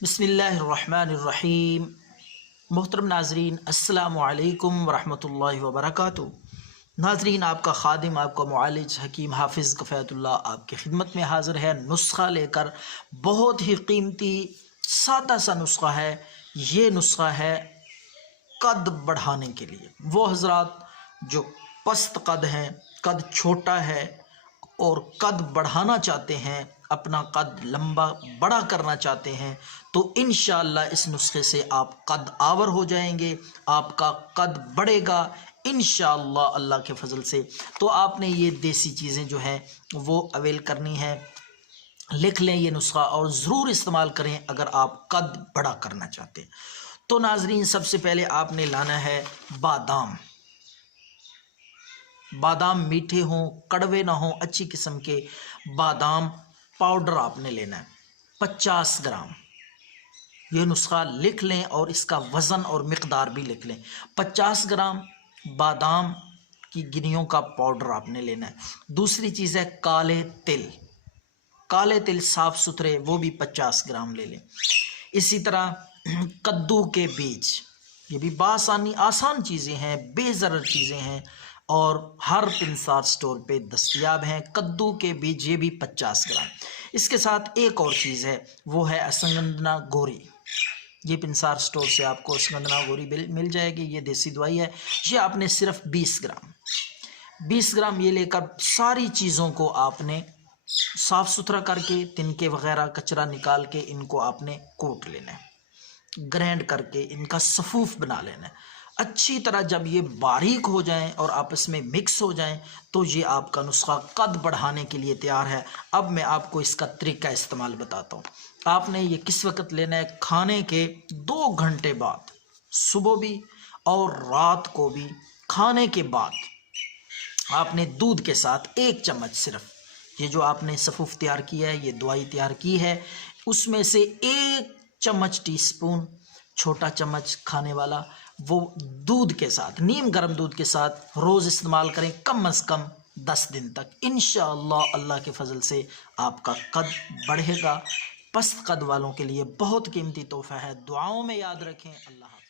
बिस्मिल्लाहिर्रहमानिर्रहीम। मोहतरम नाजरीन, अस्सलामु अलैकुम वरहमतुल्लाहि वबरकातुहू। नाजरीन, आपका खादिम, आपका मुआलिज हकीम हाफिज़ कफ़ायतुल्लाह आपकी खिदमत में हाज़िर है नुस्ख़ा लेकर। बहुत ही कीमती सादा सा नुस्ख़ा है। ये नुस्ख़ा है कद बढ़ाने के लिए। वो हज़रात जो पस्त कद हैं, कद छोटा है और कद बढ़ाना चाहते हैं, अपना कद लंबा बड़ा करना चाहते हैं, तो इंशाअल्लाह इस नुस्खे से आप कद आवर हो जाएंगे, आपका कद बढ़ेगा इंशाअल्लाह अल्लाह के फजल से। तो आपने ये देसी चीज़ें जो हैं वो अवेल करनी है। लिख लें ये नुस्खा और ज़रूर इस्तेमाल करें अगर आप कद बड़ा करना चाहते हैं। तो नाजरीन, सबसे पहले आपने लाना है बादाम। बादाम मीठे हों, कड़वे ना हों, अच्छी किस्म के बादाम पाउडर आपने लेना है 50 ग्राम। ये नुस्खा लिख लें और इसका वज़न और मिक़दार भी लिख लें। 50 ग्राम बादाम की गिनियों का पाउडर आपने लेना है। दूसरी चीज़ है काले तिल। काले तिल साफ़ सुथरे, वो भी 50 ग्राम ले लें। इसी तरह कद्दू के बीज, ये भी बासानी आसान चीज़ें हैं, बेज़रर चीज़ें हैं और हर पिंसार स्टोर पे दस्तयाब हैं। कद्दू के बीज ये भी 50 ग्राम। इसके साथ एक और चीज़ है, वो है असंगंधना गोरी। ये पिंसार स्टोर से आपको असंगंधना गोरी मिल जाएगी। ये देसी दवाई है। ये आपने सिर्फ 20 ग्राम ये लेकर सारी चीज़ों को आपने साफ़ सुथरा करके, तिनके वगैरह कचरा निकाल के इनको आपने कूट लेना है, ग्राइंड करके इनका सफूफ बना लेना है अच्छी तरह। जब ये बारीक हो जाएं और आपस में मिक्स हो जाएं तो ये आपका नुस्खा कद बढ़ाने के लिए तैयार है। अब मैं आपको इसका तरीका इस्तेमाल बताता हूँ। आपने ये किस वक्त लेना है? खाने के 2 घंटे बाद, सुबह भी और रात को भी। खाने के बाद आपने दूध के साथ 1 चम्मच, सिर्फ ये जो आपने सफूफ तैयार किया है, ये दवाई तैयार की है, उसमें से 1 चम्मच, टीस्पून, छोटा चम्मच खाने वाला, वो दूध के साथ, नीम गर्म दूध के साथ रोज़ इस्तेमाल करें कम अज़ कम 10 दिन तक। इंशाअल्लाह अल्लाह के फजल से आपका कद बढ़ेगा। पस्त कद वालों के लिए बहुत कीमती तोहफ़ा है। दुआओं में याद रखें। अल्लाह हाफ़िज़।